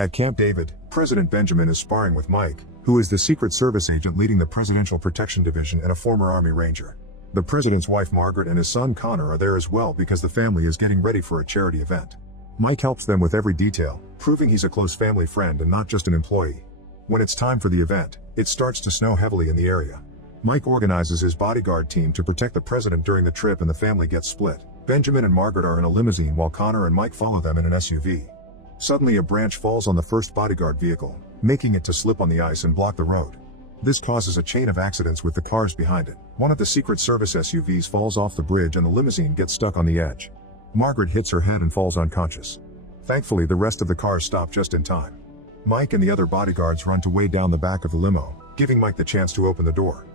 At Camp David, President Benjamin is sparring with Mike, who is the Secret Service agent leading the Presidential Protection Division and a former Army Ranger. The president's wife Margaret and his son Connor are there as well because the family is getting ready for a charity event. Mike helps them with every detail, proving he's a close family friend and not just an employee. When it's time for the event, it starts to snow heavily in the area. Mike organizes his bodyguard team to protect the president during the trip and the family gets split. Benjamin and Margaret are in a limousine while Connor and Mike follow them in an SUV. Suddenly a branch falls on the first bodyguard vehicle, making it to slip on the ice and block the road. This causes a chain of accidents with the cars behind it. One of the Secret Service SUVs falls off the bridge and the limousine gets stuck on the edge. Margaret hits her head and falls unconscious. Thankfully, the rest of the cars stop just in time. Mike and the other bodyguards run to way down the back of the limo, giving Mike the chance to open the door.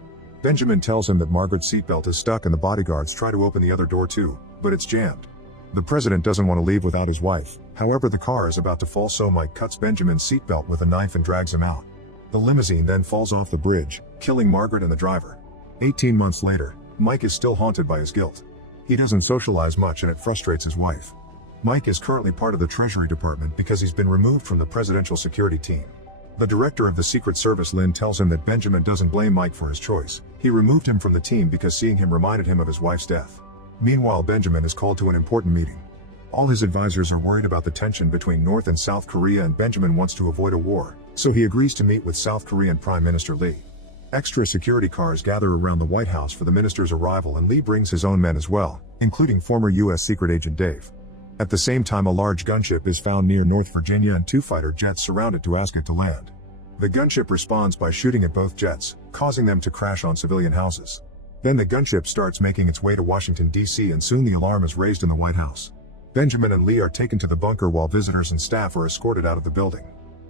Benjamin tells him that Margaret's seatbelt is stuck and the bodyguards try to open the other door too, but it's jammed. The president doesn't want to leave without his wife, however the car is about to fall so Mike cuts Benjamin's seatbelt with a knife and drags him out. The limousine then falls off the bridge, killing Margaret and the driver. 18 months later, Mike is still haunted by his guilt. He doesn't socialize much and it frustrates his wife. Mike is currently part of the Treasury Department because he's been removed from the presidential security team. The director of the Secret Service Lynn tells him that Benjamin doesn't blame Mike for his choice. He removed him from the team because seeing him reminded him of his wife's death. Meanwhile, Benjamin is called to an important meeting. All his advisors are worried about the tension between North and South Korea and Benjamin wants to avoid a war, so he agrees to meet with South Korean Prime Minister Lee. Extra security cars gather around the White House for the minister's arrival and Lee brings his own men as well, including former U.S. Secret Agent Dave. At the same time, a large gunship is found near North Virginia and two fighter jets surround it to ask it to land. The gunship responds by shooting at both jets, causing them to crash on civilian houses. Then the gunship starts making its way to Washington, D.C. and soon the alarm is raised in the White House. Benjamin and Lee are taken to the bunker while visitors and staff are escorted out of the building.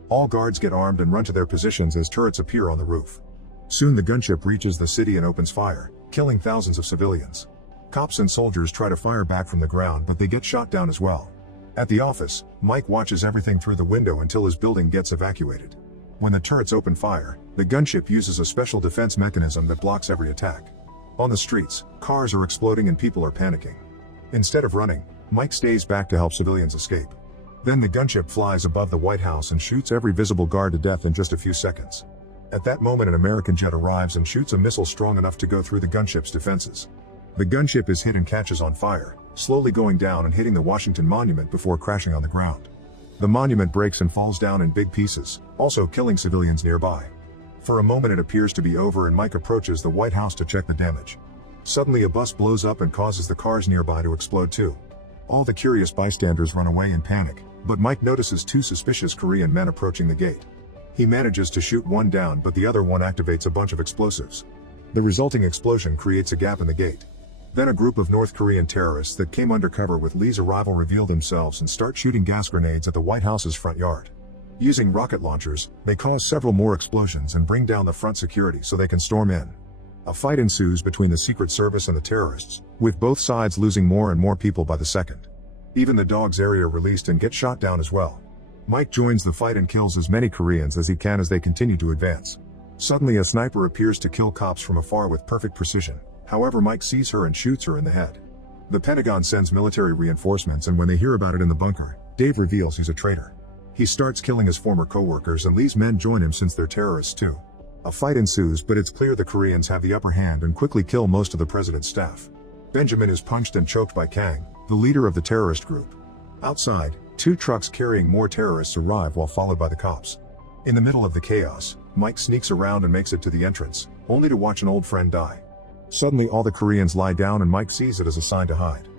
All guards get armed and run to their positions as turrets appear on the roof. Soon the gunship reaches the city and opens fire, killing thousands of civilians. Cops and soldiers try to fire back from the ground but they get shot down as well. At the office, Mike watches everything through the window until his building gets evacuated. When the turrets open fire, the gunship uses a special defense mechanism that blocks every attack. On the streets, cars are exploding and people are panicking. Instead of running, Mike stays back to help civilians escape. Then the gunship flies above the White House and shoots every visible guard to death in just a few seconds. At that moment, an American jet arrives and shoots a missile strong enough to go through the gunship's defenses. The gunship is hit and catches on fire, slowly going down and hitting the Washington Monument before crashing on the ground. The monument breaks and falls down in big pieces, also killing civilians nearby. For a moment it appears to be over and Mike approaches the White House to check the damage. Suddenly a bus blows up and causes the cars nearby to explode too. All the curious bystanders run away in panic, but Mike notices two suspicious Korean men approaching the gate. He manages to shoot one down but the other one activates a bunch of explosives. The resulting explosion creates a gap in the gate. Then a group of North Korean terrorists that came undercover with Lee's arrival reveal themselves and start shooting gas grenades at the White House's front yard. Using rocket launchers, they cause several more explosions and bring down the front security so they can storm in. A fight ensues between the Secret Service and the terrorists, with both sides losing more and more people by the second. Even the dogs area released and get shot down as well. Mike joins the fight and kills as many Koreans as he can as they continue to advance. Suddenly a sniper appears to kill cops from afar with perfect precision. However, Mike sees her and shoots her in the head. The Pentagon sends military reinforcements and when they hear about it in the bunker, Dave reveals he's a traitor. He starts killing his former co-workers and Lee's men join him since they're terrorists too. A fight ensues but it's clear the Koreans have the upper hand and quickly kill most of the president's staff. Benjamin is punched and choked by Kang, the leader of the terrorist group. Outside, two trucks carrying more terrorists arrive while followed by the cops. In the middle of the chaos, Mike sneaks around and makes it to the entrance, only to watch an old friend die. Suddenly all the Koreans lie down and Mike sees it as a sign to hide.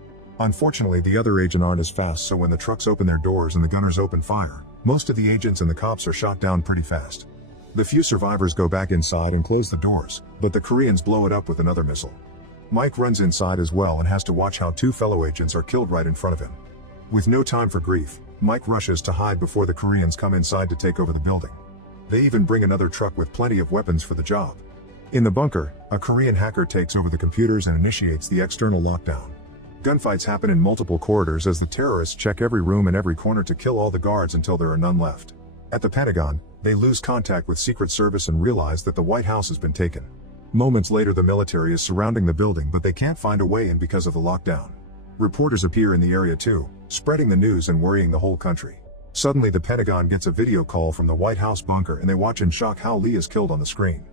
Unfortunately, the other agents aren't as fast, so when the trucks open their doors and the gunners open fire, most of the agents and the cops are shot down pretty fast. The few survivors go back inside and close the doors, but the Koreans blow it up with another missile. Mike runs inside as well and has to watch how two fellow agents are killed right in front of him. With no time for grief, Mike rushes to hide before the Koreans come inside to take over the building. They even bring another truck with plenty of weapons for the job. In the bunker, a Korean hacker takes over the computers and initiates the external lockdown. Gunfights happen in multiple corridors as the terrorists check every room and every corner to kill all the guards until there are none left. At the Pentagon, they lose contact with Secret Service and realize that the White House has been taken. Moments later the military is surrounding the building but they can't find a way in because of the lockdown. Reporters appear in the area too, spreading the news and worrying the whole country. Suddenly the Pentagon gets a video call from the White House bunker and they watch in shock how Lee is killed on the screen.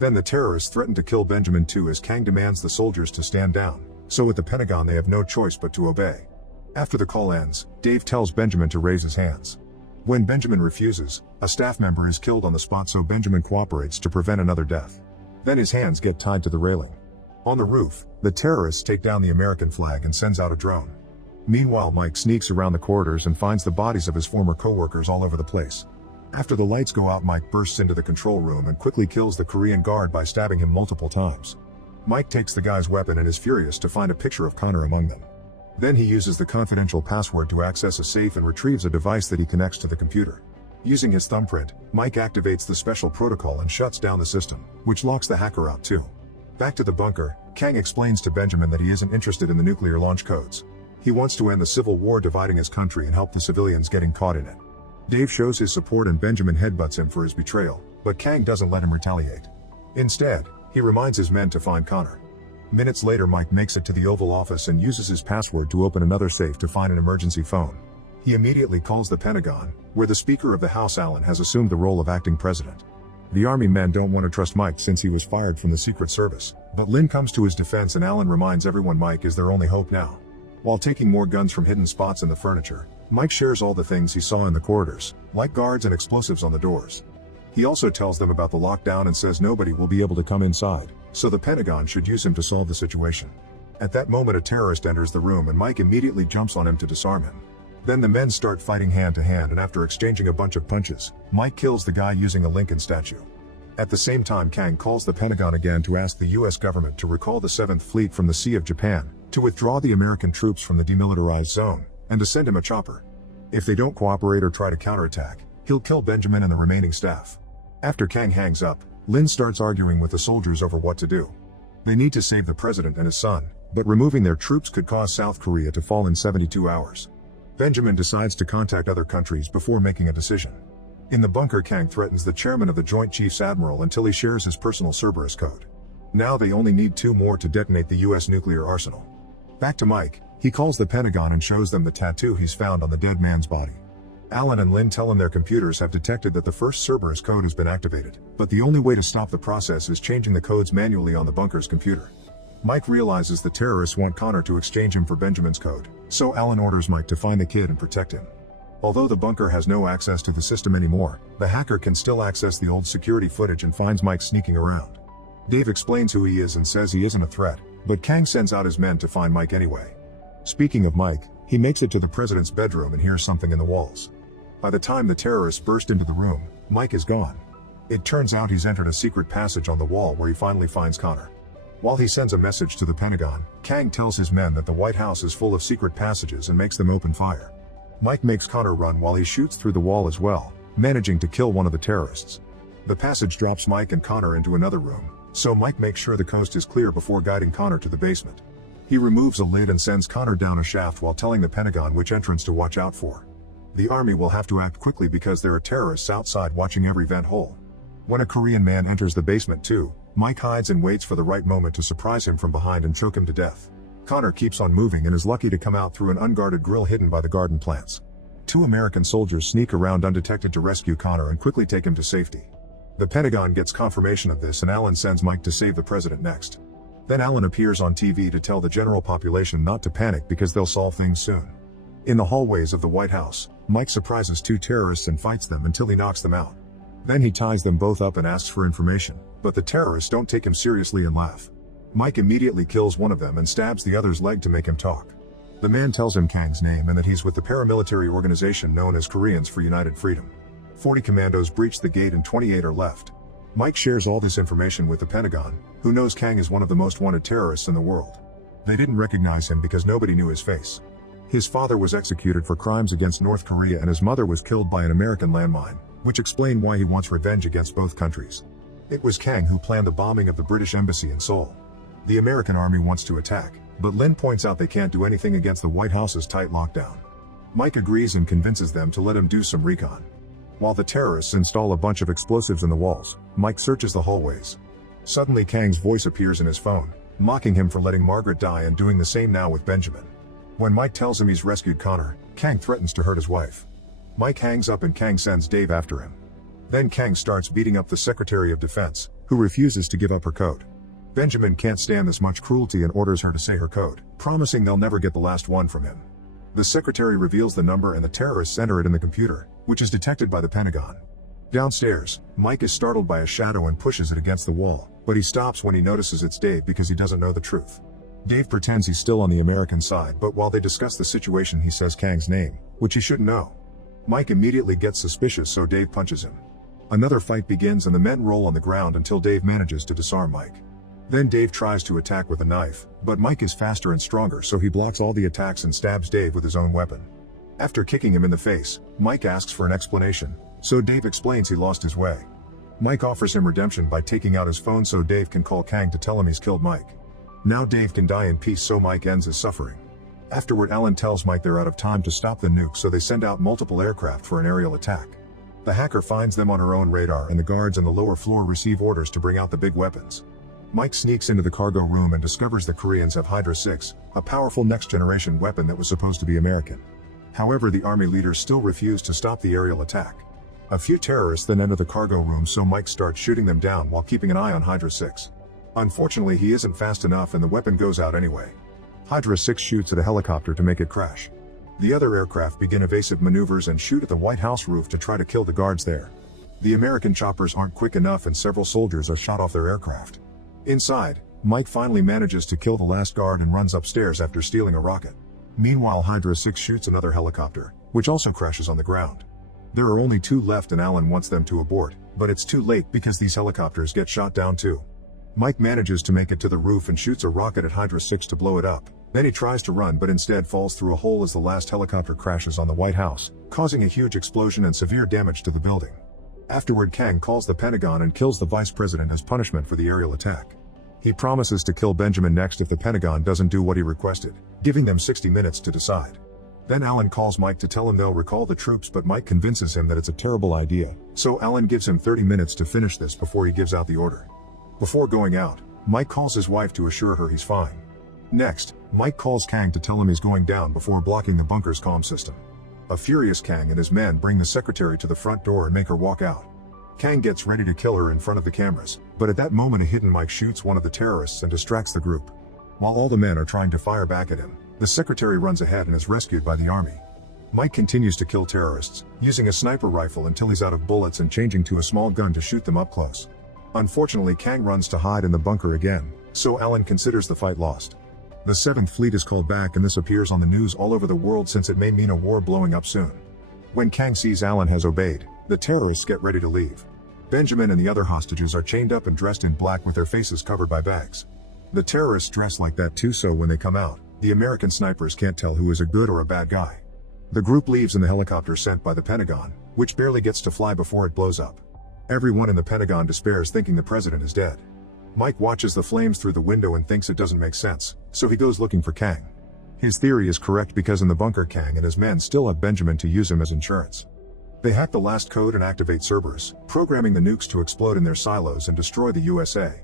Then the terrorists threaten to kill Benjamin too as Kang demands the soldiers to stand down, so at the Pentagon they have no choice but to obey. After the call ends, Dave tells Benjamin to raise his hands. When Benjamin refuses, a staff member is killed on the spot, so Benjamin cooperates to prevent another death. Then his hands get tied to the railing. On the roof, the terrorists take down the American flag and sends out a drone. Meanwhile, Mike sneaks around the corridors and finds the bodies of his former co-workers all over the place. After the lights go out, Mike bursts into the control room and quickly kills the Korean guard by stabbing him multiple times. Mike takes the guy's weapon and is furious to find a picture of Connor among them. Then he uses the confidential password to access a safe and retrieves a device that he connects to the computer. Using his thumbprint, Mike activates the special protocol and shuts down the system, which locks the hacker out too. Back to the bunker, Kang explains to Benjamin that he isn't interested in the nuclear launch codes. He wants to end the civil war dividing his country and help the civilians getting caught in it. Dave shows his support and Benjamin headbutts him for his betrayal, but Kang doesn't let him retaliate. Instead, he reminds his men to find Connor. Minutes later, Mike makes it to the Oval Office and uses his password to open another safe to find an emergency phone. He immediately calls the Pentagon, where the Speaker of the House, Allen, has assumed the role of acting president. The army men don't want to trust Mike since he was fired from the Secret Service, but Lynn comes to his defense and Allen reminds everyone Mike is their only hope now. While taking more guns from hidden spots in the furniture, Mike shares all the things he saw in the corridors, like guards and explosives on the doors. He also tells them about the lockdown and says nobody will be able to come inside, so the Pentagon should use him to solve the situation. At that moment, a terrorist enters the room and Mike immediately jumps on him to disarm him. Then the men start fighting hand to hand, and after exchanging a bunch of punches, Mike kills the guy using a Lincoln statue. At the same time, Kang calls the Pentagon again to ask the US government to recall the 7th Fleet from the Sea of Japan, to withdraw the American troops from the demilitarized zone, and to send him a chopper. If they don't cooperate or try to counterattack, he'll kill Benjamin and the remaining staff. After Kang hangs up, Lin starts arguing with the soldiers over what to do. They need to save the president and his son, but removing their troops could cause South Korea to fall in 72 hours. Benjamin decides to contact other countries before making a decision. In the bunker, Kang threatens the chairman of the Joint Chiefs Admiral until he shares his personal Cerberus code. Now they only need 2 more to detonate the US nuclear arsenal. Back to Mike, he calls the Pentagon and shows them the tattoo he's found on the dead man's body. Alan and Lynn tell him their computers have detected that the first Cerberus code has been activated, but the only way to stop the process is changing the codes manually on the bunker's computer. Mike realizes the terrorists want Connor to exchange him for Benjamin's code, so Alan orders Mike to find the kid and protect him. Although the bunker has no access to the system anymore, the hacker can still access the old security footage and finds Mike sneaking around. Dave explains who he is and says he isn't a threat, but Kang sends out his men to find Mike anyway. Speaking of Mike, he makes it to the president's bedroom and hears something in the walls. By the time the terrorists burst into the room, Mike is gone. It turns out he's entered a secret passage on the wall where he finally finds Connor. While he sends a message to the Pentagon, Kang tells his men that the White House is full of secret passages and makes them open fire. Mike makes Connor run while he shoots through the wall as well, managing to kill one of the terrorists. The passage drops Mike and Connor into another room, so Mike makes sure the coast is clear before guiding Connor to the basement. He removes a lid and sends Connor down a shaft while telling the Pentagon which entrance to watch out for. The army will have to act quickly because there are terrorists outside watching every vent hole. When a Korean man enters the basement too, Mike hides and waits for the right moment to surprise him from behind and choke him to death. Connor keeps on moving and is lucky to come out through an unguarded grill hidden by the garden plants. 2 American soldiers sneak around undetected to rescue Connor and quickly take him to safety. The Pentagon gets confirmation of this and Alan sends Mike to save the president next. Then Alan appears on TV to tell the general population not to panic because they'll solve things soon. In the hallways of the White House, Mike surprises 2 terrorists and fights them until he knocks them out. Then he ties them both up and asks for information, but the terrorists don't take him seriously and laugh. Mike immediately kills one of them and stabs the other's leg to make him talk. The man tells him Kang's name and that he's with the paramilitary organization known as Koreans for United Freedom. 40 commandos breach the gate and 28 are left. Mike shares all this information with the Pentagon, who knows Kang is one of the most wanted terrorists in the world. They didn't recognize him because nobody knew his face. His father was executed for crimes against North Korea and his mother was killed by an American landmine, which explained why he wants revenge against both countries. It was Kang who planned the bombing of the British embassy in Seoul. The American army wants to attack, but Lin points out they can't do anything against the White House's tight lockdown. Mike agrees and convinces them to let him do some recon. While the terrorists install a bunch of explosives in the walls, Mike searches the hallways. Suddenly Kang's voice appears in his phone, mocking him for letting Margaret die and doing the same now with Benjamin. When Mike tells him he's rescued Connor, Kang threatens to hurt his wife. Mike hangs up and Kang sends Dave after him. Then Kang starts beating up the Secretary of Defense, who refuses to give up her code. Benjamin can't stand this much cruelty and orders her to say her code, promising they'll never get the last one from him. The secretary reveals the number and the terrorists enter it in the computer, which is detected by the Pentagon. Downstairs, Mike is startled by a shadow and pushes it against the wall, but he stops when he notices it's Dave because he doesn't know the truth. Dave pretends he's still on the American side, but while they discuss the situation he says Kang's name, which he shouldn't know. Mike immediately gets suspicious, so Dave punches him. Another fight begins and the men roll on the ground until Dave manages to disarm Mike. Then Dave tries to attack with a knife, but Mike is faster and stronger, so he blocks all the attacks and stabs Dave with his own weapon. After kicking him in the face, Mike asks for an explanation, so Dave explains he lost his way. Mike offers him redemption by taking out his phone so Dave can call Kang to tell him he's killed Mike. Now Dave can die in peace, so Mike ends his suffering. Afterward, Alan tells Mike they're out of time to stop the nuke, so they send out multiple aircraft for an aerial attack. The hacker finds them on her own radar, and the guards on the lower floor receive orders to bring out the big weapons. Mike sneaks into the cargo room and discovers the Koreans have Hydra 6, a powerful next-generation weapon that was supposed to be American. However, the army leaders still refuse to stop the aerial attack. A few terrorists then enter the cargo room, so Mike starts shooting them down while keeping an eye on Hydra 6. Unfortunately, he isn't fast enough and the weapon goes out anyway. Hydra 6 shoots at a helicopter to make it crash. The other aircraft begin evasive maneuvers and shoot at the White House roof to try to kill the guards there. The American choppers aren't quick enough and several soldiers are shot off their aircraft. Inside, Mike finally manages to kill the last guard and runs upstairs after stealing a rocket. Meanwhile, Hydra 6 shoots another helicopter, which also crashes on the ground. There are only 2 left and Alan wants them to abort, but it's too late because these helicopters get shot down too. Mike manages to make it to the roof and shoots a rocket at Hydra 6 to blow it up. Then he tries to run but instead falls through a hole as the last helicopter crashes on the White House, causing a huge explosion and severe damage to the building. Afterward, Kang calls the Pentagon and kills the vice president as punishment for the aerial attack. He promises to kill Benjamin next if the Pentagon doesn't do what he requested, giving them 60 minutes to decide. Then Alan calls Mike to tell him they'll recall the troops, but Mike convinces him that it's a terrible idea, so Alan gives him 30 minutes to finish this before he gives out the order. Before going out, Mike calls his wife to assure her he's fine. Next, Mike calls Kang to tell him he's going down before blocking the bunker's comm system. A furious Kang and his men bring the secretary to the front door and make her walk out. Kang gets ready to kill her in front of the cameras, but at that moment a hidden Mike shoots one of the terrorists and distracts the group. While all the men are trying to fire back at him, the secretary runs ahead and is rescued by the army. Mike continues to kill terrorists, using a sniper rifle until he's out of bullets and changing to a small gun to shoot them up close. Unfortunately, Kang runs to hide in the bunker again, so Alan considers the fight lost. The 7th Fleet is called back and this appears on the news all over the world since it may mean a war blowing up soon. When Kang sees Alan has obeyed, the terrorists get ready to leave. Benjamin and the other hostages are chained up and dressed in black with their faces covered by bags. The terrorists dress like that too, so when they come out, the American snipers can't tell who is a good or a bad guy. The group leaves in the helicopter sent by the Pentagon, which barely gets to fly before it blows up. Everyone in the Pentagon despairs, thinking the president is dead. Mike watches the flames through the window and thinks it doesn't make sense, so he goes looking for Kang. His theory is correct because in the bunker Kang and his men still have Benjamin to use him as insurance. They hack the last code and activate Cerberus, programming the nukes to explode in their silos and destroy the USA.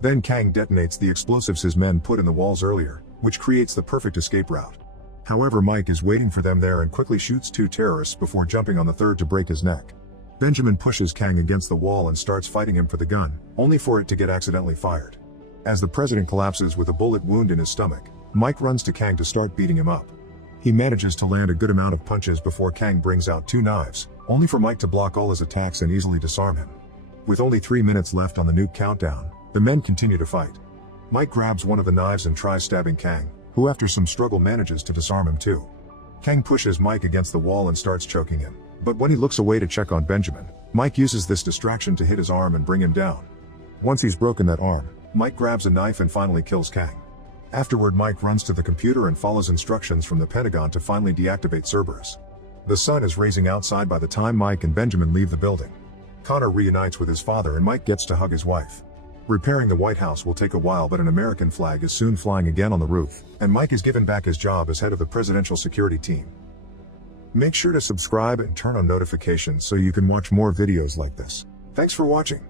Then Kang detonates the explosives his men put in the walls earlier, which creates the perfect escape route. However, Mike is waiting for them there and quickly shoots 2 terrorists before jumping on the third to break his neck. Benjamin pushes Kang against the wall and starts fighting him for the gun, only for it to get accidentally fired. As the president collapses with a bullet wound in his stomach, Mike runs to Kang to start beating him up. He manages to land a good amount of punches before Kang brings out 2 knives, only for Mike to block all his attacks and easily disarm him. With only 3 minutes left on the nuke countdown, the men continue to fight. Mike grabs one of the knives and tries stabbing Kang, who after some struggle manages to disarm him too. Kang pushes Mike against the wall and starts choking him, but when he looks away to check on Benjamin, Mike uses this distraction to hit his arm and bring him down. Once he's broken that arm, Mike grabs a knife and finally kills Kang. Afterward, Mike runs to the computer and follows instructions from the Pentagon to finally deactivate Cerberus. The sun is rising outside by the time Mike and Benjamin leave the building. Connor reunites with his father and Mike gets to hug his wife. Repairing the White House will take a while, but an American flag is soon flying again on the roof, and Mike is given back his job as head of the presidential security team. Make sure to subscribe and turn on notifications so you can watch more videos like this. Thanks for watching.